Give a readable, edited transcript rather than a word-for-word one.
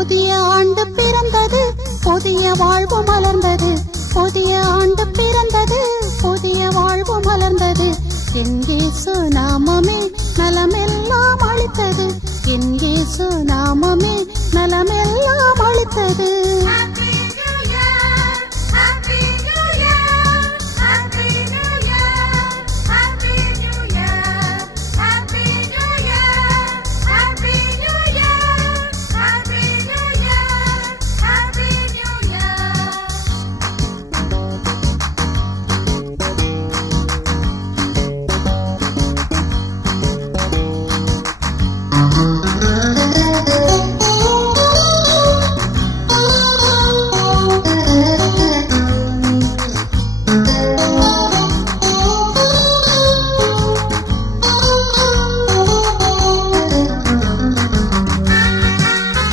புதிய ஆண்டு பிறந்தது, புதிய வாழ்வு மலர்ந்தது. புதிய ஆண்டு பிறந்தது, புதிய வாழ்வு மலர்ந்தது. என் இயேசு நாமமே நலமெல்லாம் அளித்தது. என் இயேசு நாமமே